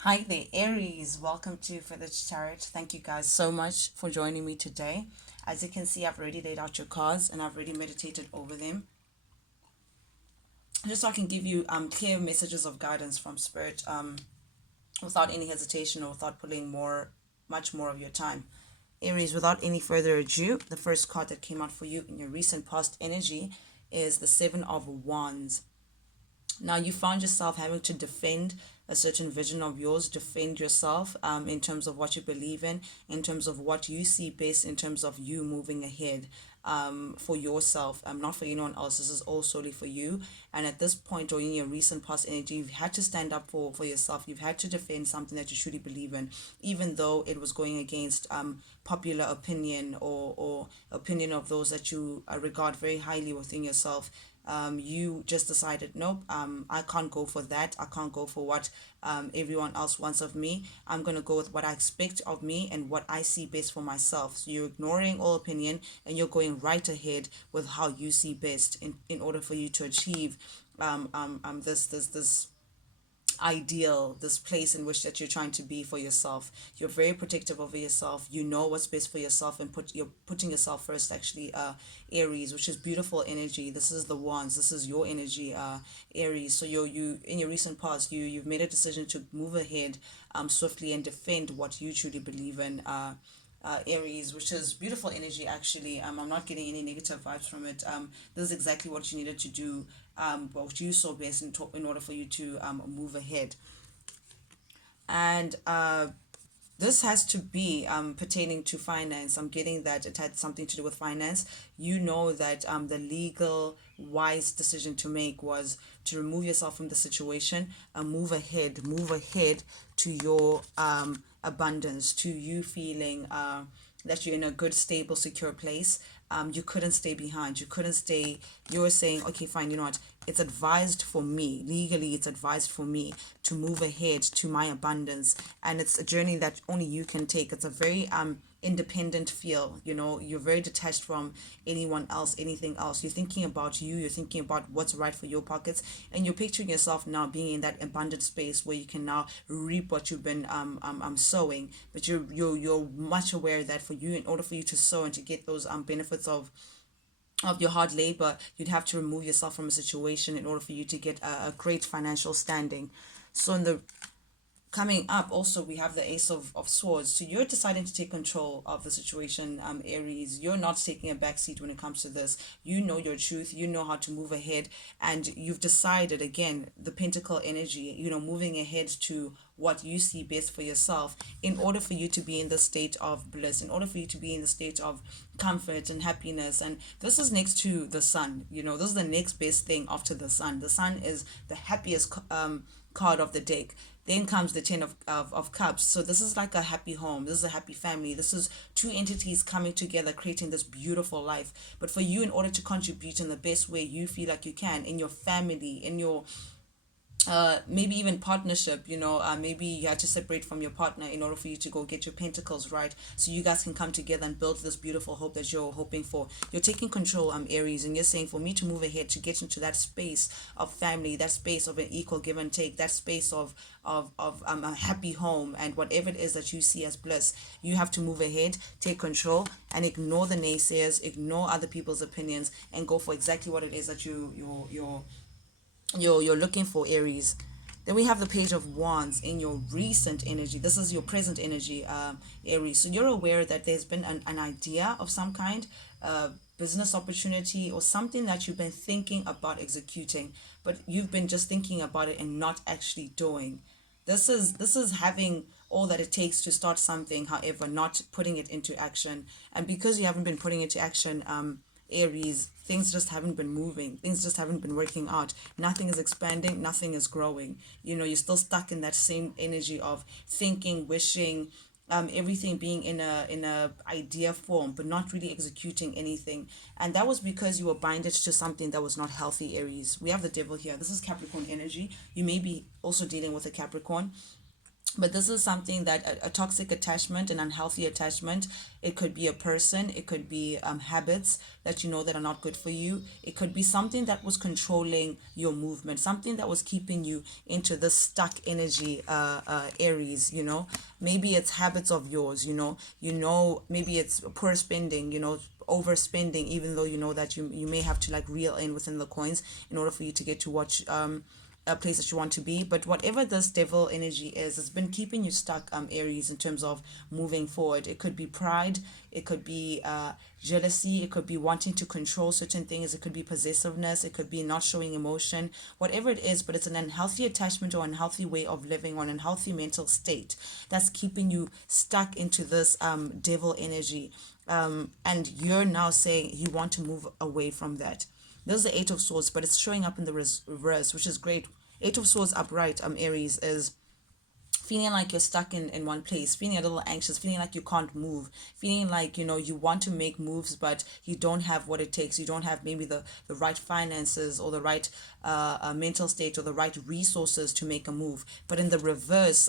Hi there, Aries. Welcome to Further Tarot. Thank you guys so much for joining me today. As you can see, I've already laid out your cards and I've already meditated over them. Just so I can give you clear messages of guidance from Spirit without any hesitation or without pulling much more of your time. Aries, without any further ado, the first card that came out for you in your recent past energy is the Seven of Wands. Now, you found yourself having to defend a certain vision of yours, defend yourself in terms of what you believe in terms of what you see best, in terms of you moving ahead for yourself, not for anyone else. This is all solely for you. And at this point, or in your recent past energy, you've had to stand up for yourself. You've had to defend something that you truly believe in, even though it was going against popular opinion or opinion of those that you regard very highly within yourself. You just decided, nope, I can't go for that. I can't go for what everyone else wants of me. I'm going to go with what I expect of me and what I see best for myself. So you're ignoring all opinion and you're going right ahead with how you see best in order for you to achieve this ideal, this place in which that you're trying to be for yourself. You're very protective over yourself. You know what's best for yourself, and you're putting yourself first, actually. Aries, which is beautiful energy. This is the wands. This is your energy, Aries. So you in your recent past, you've made a decision to move ahead swiftly and defend what you truly believe in. Aries, which is beautiful energy actually. I'm not getting any negative vibes from it. This is exactly what you needed to do, what you saw best in order for you to move ahead. And this has to be pertaining to finance. I'm getting that it had something to do with finance. You know that the legal wise decision to make was to remove yourself from the situation and move ahead to your abundance, to you feeling that you're in a good, stable, secure place. You couldn't stay behind. You couldn't stay. You were saying, okay, fine, you know what? It's advised for me, legally, it's advised for me to move ahead to my abundance. And it's a journey that only you can take. It's a very independent feel. You know, you're very detached from anyone else, anything else. You're thinking about you, you're thinking about what's right for your pockets, and you're picturing yourself now being in that abundant space where you can now reap what you've been sowing. But you're much aware that for you, in order for you to sow and to get those benefits of your hard labor, you'd have to remove yourself from a situation in order for you to get a great financial standing. So in the coming up, also we have the Ace of Swords. So you're deciding to take control of the situation, Aries. You're not taking a back seat when it comes to this. You know your truth, you know how to move ahead, and you've decided, again, the Pentacle energy, you know, moving ahead to what you see best for yourself, in order for you to be in the state of bliss, in order for you to be in the state of comfort and happiness. And this is next to the sun. You know, this is the next best thing after the sun. The sun is the happiest card of the deck. Then comes the Ten of Cups. So this is like a happy home. This is a happy family. This is two entities coming together, creating this beautiful life. But for you, in order to contribute in the best way you feel like you can, in your family, in your maybe even partnership, you know, maybe you had to separate from your partner in order for you to go get your pentacles right, so you guys can come together and build this beautiful hope that you're hoping for. You're taking control, Aries, and you're saying, for me to move ahead, to get into that space of family, that space of an equal give and take, that space of a happy home, and whatever it is that you see as bliss, you have to move ahead, take control, and ignore the naysayers, ignore other people's opinions, and go for exactly what it is that you're looking for, Aries. Then we have the Page of Wands in your recent energy. This is your present energy, Aries. So you're aware that there's been an idea of some kind, business opportunity, or something that you've been thinking about executing, but you've been just thinking about it and not actually doing. This is having all that it takes to start something, however, not putting it into action. And because you haven't been putting it into action, Aries, things just haven't been moving. Things just haven't been working out. Nothing is expanding. Nothing is growing. You know, you're still stuck in that same energy of thinking, wishing, everything being in a idea form, but not really executing anything. And that was because you were binded to something that was not healthy, Aries. We have the devil here. This is Capricorn energy. You may be also dealing with a Capricorn. But this is something that a toxic attachment, an unhealthy attachment, it could be a person, it could be habits that you know that are not good for you, it could be something that was controlling your movement, something that was keeping you into the stuck energy, Aries, maybe it's habits of yours, maybe it's poor spending, overspending, even though you know that you may have to like reel in within the coins in order for you to get to watch a place that you want to be. But whatever this devil energy is, it's been keeping you stuck, Aries, in terms of moving forward. It could be pride, it could be jealousy, it could be wanting to control certain things, it could be possessiveness, it could be not showing emotion, whatever it is. But it's an unhealthy attachment or unhealthy way of living or an unhealthy mental state that's keeping you stuck into this devil energy. And you're now saying you want to move away from that. This is the Eight of Swords, but it's showing up in the reverse, which is great. Eight of Swords upright, Aries, is feeling like you're stuck in one place, feeling a little anxious, feeling like you can't move, feeling like, you want to make moves, but you don't have what it takes. You don't have maybe the right finances or the right mental state or the right resources to make a move. But in the reverse,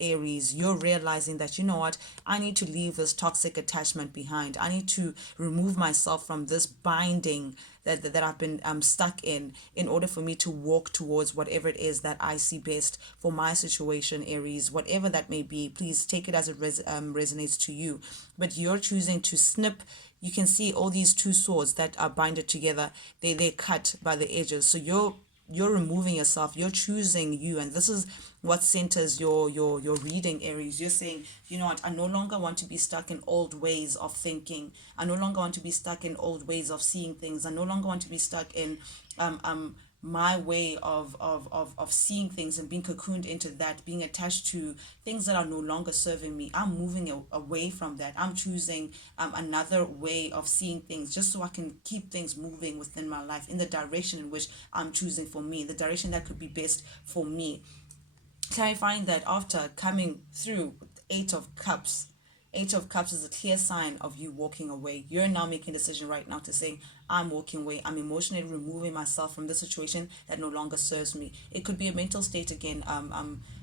Aries, you're realizing that, you know what, I need to leave this toxic attachment behind. I need to remove myself from this binding that I've been stuck in order for me to walk towards whatever it is that I see best for my situation, Aries, whatever that may be. Please take it as it resonates to you. But you're choosing to snip. You can see all these two swords that are binded together. They're cut by the edges. So you're removing yourself, you're choosing you, and this is what centers your reading, Aries. You're saying, you know what, I no longer want to be stuck in old ways of thinking. I no longer want to be stuck in old ways of seeing things. I no longer want to be stuck in my way of seeing things and being cocooned into that, being attached to things that are no longer serving me. I'm moving away from that. I'm choosing another way of seeing things, just so I can keep things moving within my life in the direction in which I'm choosing for me, the direction that could be best for me. Clarifying that after coming through Eight of Cups, Eight of Cups is a clear sign of you walking away. You're now making a decision right now to say, I'm walking away. I'm emotionally removing myself from the situation that no longer serves me. It could be a mental state again,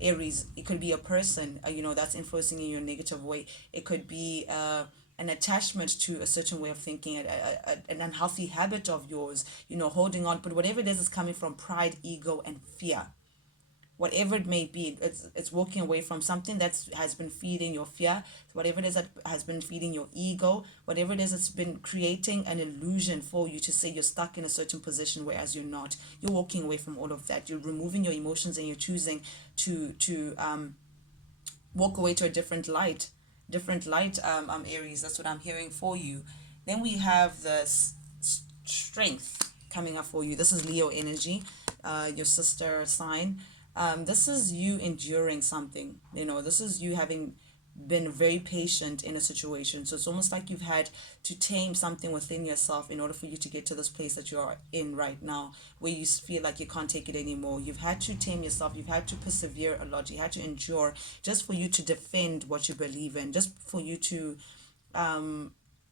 Aries. It could be a person, that's influencing you in your negative way. It could be an attachment to a certain way of thinking, an unhealthy habit of yours, holding on. But whatever it is coming from pride, ego, and fear, whatever it may be. It's walking away from something that has been feeding your fear, whatever it is that has been feeding your ego, whatever it is that's been creating an illusion for you to say you're stuck in a certain position, whereas you're not. You're walking away from all of that. You're removing your emotions and you're choosing to walk away to a different light, Aries. That's what I'm hearing for you. Then we have the strength coming up for you. This is Leo energy, your sister sign. This is you enduring something. This is you having been very patient in a situation. So it's almost like you've had to tame something within yourself in order for you to get to this place that you are in right now, where you feel like you can't take it anymore. You've had to tame yourself. You've had to persevere a lot. You had to endure just for you to defend what you believe in, just for you to,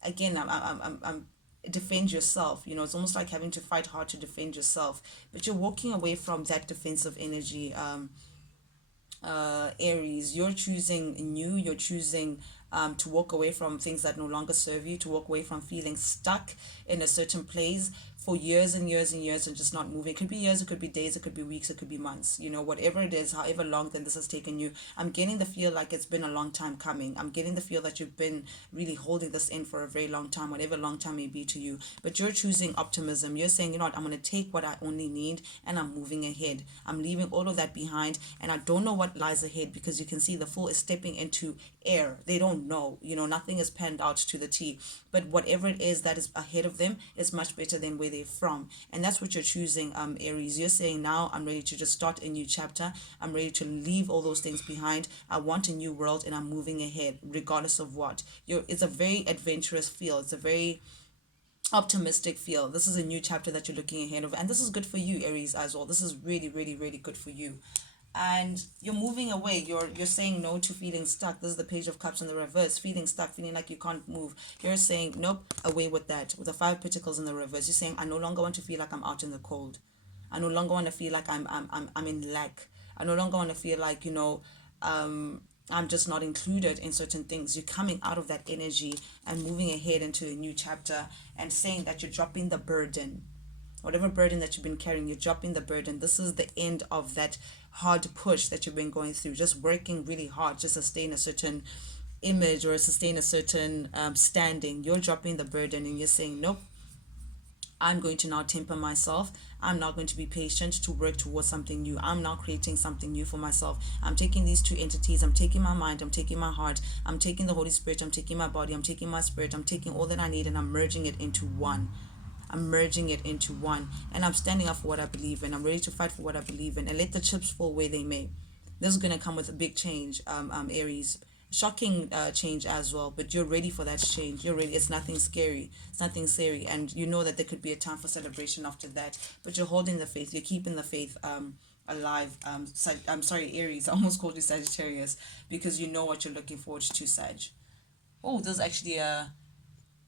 again, I'm defend yourself. It's almost like having to fight hard to defend yourself, but you're walking away from that defensive energy, Aries. You're choosing new. You're choosing to walk away from things that no longer serve you, to walk away from feeling stuck in a certain place for years and years and years and just not moving. It could be years, it could be days, it could be weeks, it could be months. Whatever it is, however long then this has taken you, I'm getting the feel like it's been a long time coming. I'm getting the feel that you've been really holding this in for a very long time, whatever long time may be to you. But you're choosing optimism. You're saying, you know what, I'm going to take what I only need and I'm moving ahead. I'm leaving all of that behind and I don't know what lies ahead, because you can see the Fool is stepping into air. They don't know. Nothing is panned out to the T. But whatever it is that is ahead of them is much better than where they're from. And that's what you're choosing, Aries. You're saying, now I'm ready to just start a new chapter. I'm ready to leave all those things behind. I want a new world and I'm moving ahead regardless of what. It's a very adventurous feel. It's a very optimistic feel. This is a new chapter that you're looking ahead of. And this is good for you, Aries, as well. This is really, really, really good for you. And you're moving away. You're saying no to feeling stuck. This is the Page of Cups in the reverse. Feeling stuck, feeling like you can't move. You're saying nope, away with that. With the Five of Pentacles in the reverse, you're saying I no longer want to feel like I'm out in the cold. I no longer want to feel like I'm in lack. I no longer want to feel like I'm just not included in certain things. You're coming out of that energy and moving ahead into a new chapter and saying that you're dropping the burden. Whatever burden that you've been carrying, you're dropping the burden. This is the end of that hard push that you've been going through, just working really hard to sustain a certain image or sustain a certain standing. You're dropping the burden and you're saying, nope, I'm going to now temper myself. I'm not going to be patient to work towards something new. I'm now creating something new for myself. I'm taking these two entities. I'm taking my mind. I'm taking my heart. I'm taking the Holy Spirit. I'm taking my body. I'm taking my spirit. I'm taking all that I need and I'm merging it into one. I'm merging it into one. And I'm standing up for what I believe in. I'm ready to fight for what I believe in. And let the chips fall where they may. This is going to come with a big change, Aries. Shocking change as well, but you're ready for that change. You're ready. It's nothing scary. It's nothing scary. And you know that there could be a time for celebration after that. But you're holding the faith. You're keeping the faith alive. I'm sorry, Aries. I almost called you Sagittarius because you know what you're looking forward to, Sag. Oh, there's actually a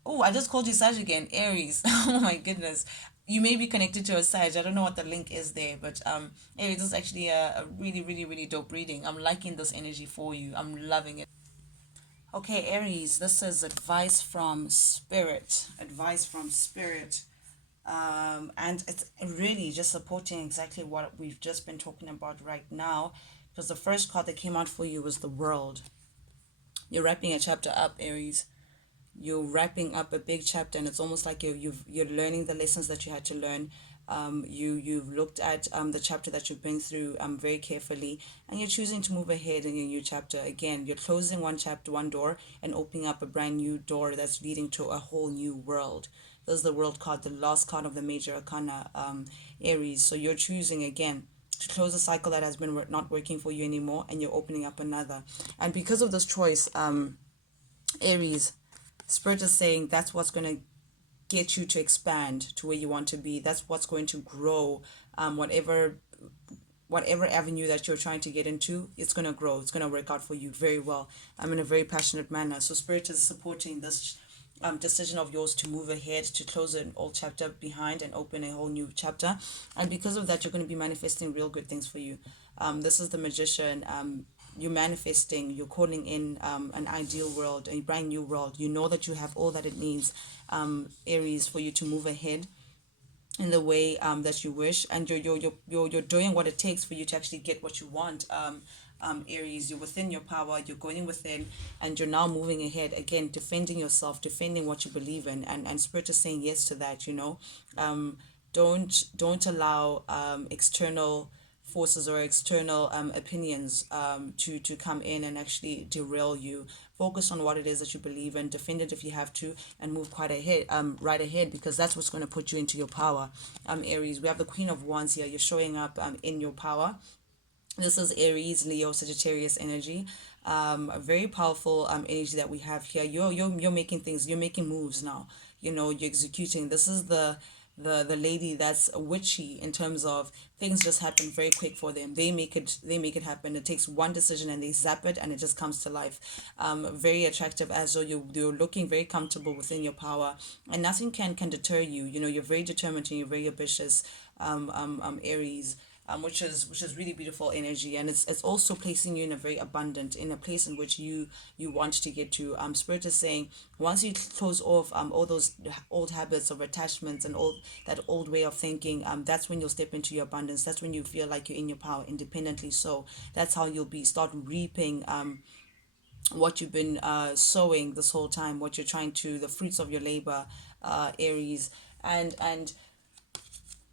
Oh, I just called you Sag again, Aries. Oh my goodness. You may be connected to a Sag. I don't know what the link is there, but Aries is actually a really, really, really dope reading. I'm liking this energy for you. I'm loving it. Okay, Aries, this is advice from spirit. Advice from spirit. And it's really just supporting exactly what we've just been talking about right now. Because the first card that came out for you was the world. You're wrapping a chapter up, Aries. You're wrapping up a big chapter, and it's almost like you're learning the lessons that you had to learn. You've looked at the chapter that you've been through very carefully, and you're choosing to move ahead in your new chapter. Again, you're closing one chapter, one door, and opening up a brand new door that's leading to a whole new world. This is the world card, the last card of the major arcana, Aries. So you're choosing again to close a cycle that has been not working for you anymore, and you're opening up another. And because of this choice, Aries, Spirit is saying that's what's going to get you to expand to where you want to be. That's what's going to grow. Whatever avenue that you're trying to get into, it's going to grow. It's going to work out for you very well. I'm in a very passionate manner. So Spirit is supporting this decision of yours to move ahead, to close an old chapter behind and open a whole new chapter. And because of that, you're going to be manifesting real good things for you. This is the magician. You're manifesting, you're calling in an ideal world, a brand new world. You know that you have all that it needs, Aries, for you to move ahead in the way that you wish, and you're doing what it takes for you to actually get what you want. Aries, you're within your power, you're going within, and you're now moving ahead again, defending yourself, defending what you believe in, and Spirit is saying yes to that. Don't allow external forces or external opinions to come in and actually derail you. Focus on what it is that you believe in, defend it if you have to, and move quite ahead, right ahead, because that's what's going to put you into your power. Aries, we have the Queen of Wands here. You're showing up in your power. This is Aries, Leo, Sagittarius energy. A very powerful energy that we have here. You're making things. You're making moves now. You're executing. This is the lady that's witchy in terms of things just happen very quick for them. They make it happen. It takes one decision and they zap it and it just comes to life. Very attractive, as though you're looking very comfortable within your power, and nothing can deter you. You're very determined and you're very ambitious, Aries. Which is really beautiful energy, and it's also placing you in a very abundant, in a place in which you want to get to. Spirit is saying once you close off all those old habits of attachments and all that old way of thinking, that's when you'll step into your abundance. That's when you feel like you're in your power independently. So that's how you'll start reaping what you've been sowing this whole time, what you're trying to, the fruits of your labor, Aries. And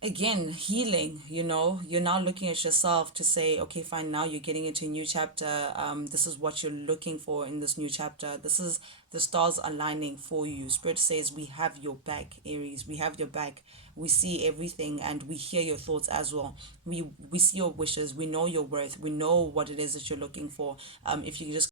again, healing. You're now looking at yourself to say, okay, fine, now you're getting into a new chapter. This is what you're looking for in this new chapter. This is the stars aligning for you. Spirit says we have your back, Aries. We have your back. We see everything and we hear your thoughts as well. We see your wishes. We know your worth. We know what it is that you're looking for. If you just